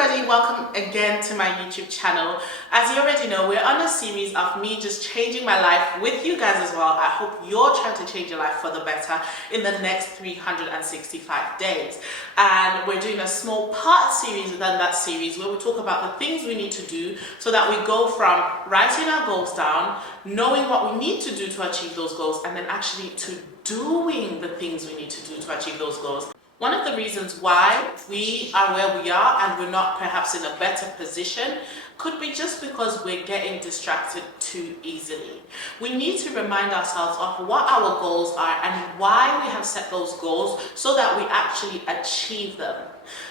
everybody, welcome again to my YouTube channel. As you already know, we're on a series of me just changing my life with you guys as well. I hope you're trying to change your life for the better in the next 365 days. And we're doing a small part series within that series where we talk about the things we need to do so that we go from writing our goals down, knowing what we need to do to achieve those goals, and then actually to doing the things we need to do to achieve those goals. One of the reasons why we are where we are and we're not perhaps in a better position could be just because we're getting distracted too easily. We need to remind ourselves of what our goals are and why we have set those goals so that we actually achieve them.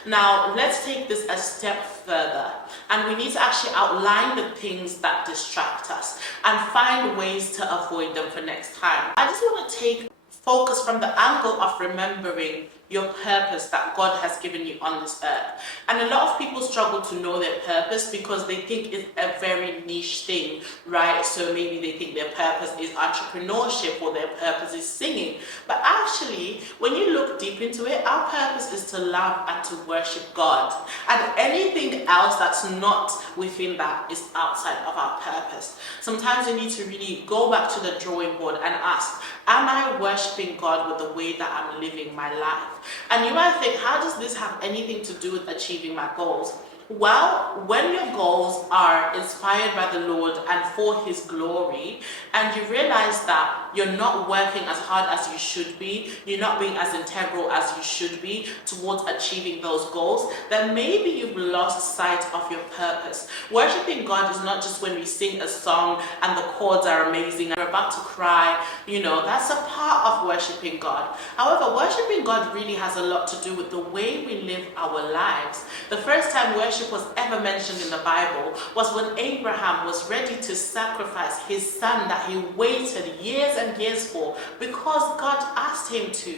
Now, let's take this a step further, and we need to actually outline the things that distract us and find ways to avoid them for next time. I just want to take focus from the angle of remembering your purpose that God has given you on this earth. And a lot of people struggle to know their purpose because they think it's a very niche thing, right? So maybe they think their purpose is entrepreneurship or their purpose is singing. But actually, when you look deep into it, our purpose is to love and to worship God. And anything else that's not within that is outside of our purpose. Sometimes you need to really go back to the drawing board and ask, am I worshiping God with the way that I'm living my life? And you might think, how does this have anything to do with achieving my goals? Well, when your goals are inspired by the Lord and for His glory, and you realize that you're not working as hard as you should be, you're not being as integral as you should be towards achieving those goals, then maybe you've lost sight of your purpose. Worshipping God is not just when we sing a song and the chords are amazing and we're about to cry. You know, that's a part of worshipping God. However, worshipping God really has a lot to do with the way we live our lives. The first time worship was ever mentioned in the Bible was when Abraham was ready to sacrifice his son that he waited years and years for because God asked him to.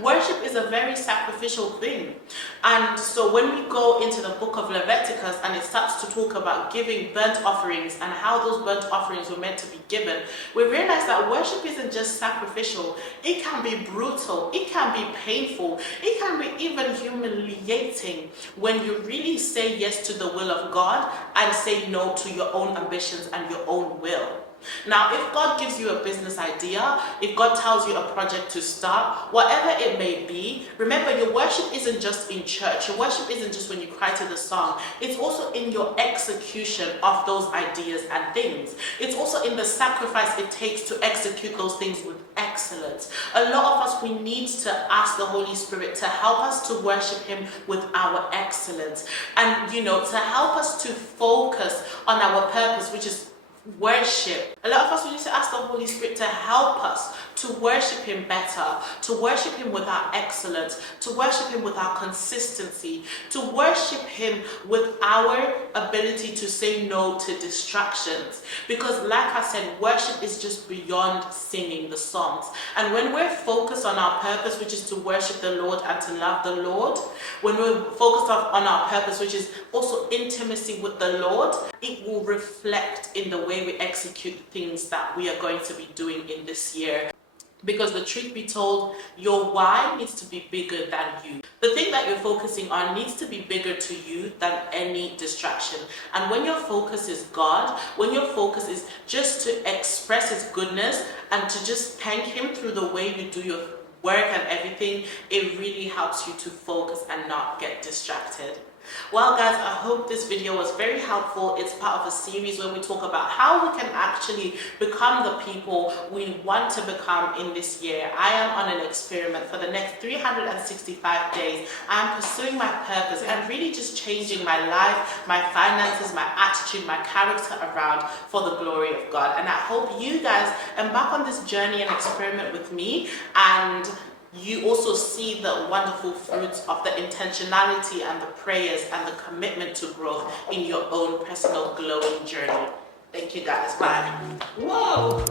Worship is a very sacrificial thing. And so when we go into the book of Leviticus and it starts to talk about giving burnt offerings and how those burnt offerings were meant to be given, we realize that worship isn't just sacrificial. It can be brutal, it can be painful, it can be even humiliating when you really say yes to the will of God and say no to your own ambitions and your own will. Now, if God gives you a business idea, if God tells you a project to start, whatever it may be, remember your worship isn't just in church. Your worship isn't just when you cry to the song. It's also in your execution of those ideas and things. It's also in the sacrifice it takes to execute those things with excellence. A lot of us, we need to ask the Holy Spirit to help us to worship Him with our excellence. And, you know, to help us to focus on our purpose, which is worship. A lot of us, we need to ask the Holy Spirit to help us to worship Him better, to worship Him with our excellence, to worship Him with our consistency, to worship Him with our ability to say no to distractions. Because like I said, worship is just beyond singing the songs. And when we're focused on our purpose, which is to worship the Lord and to love the Lord, when we're focused on our purpose, which is also intimacy with the Lord, it will reflect in the way we execute things that we are going to be doing in this year. Because the truth be told, your why needs to be bigger than you. The thing that you're focusing on needs to be bigger to you than any distraction. And when your focus is God, when your focus is just to express His goodness and to just thank Him through the way you do your work and everything, it really helps you to focus and not get distracted. Well guys, I hope this video was very helpful. It's part of a series where we talk about how we can actually become the people we want to become in this year. I am on an experiment for the next 365 days. I'm pursuing my purpose and really just changing my life, my finances, my attitude, my character around for the glory of God. And I hope you guys embark on this journey and experiment with me, and you also see the wonderful fruits of the intentionality and the prayers and the commitment to growth in your own personal glowing journey. Thank you guys. Bye. Whoa.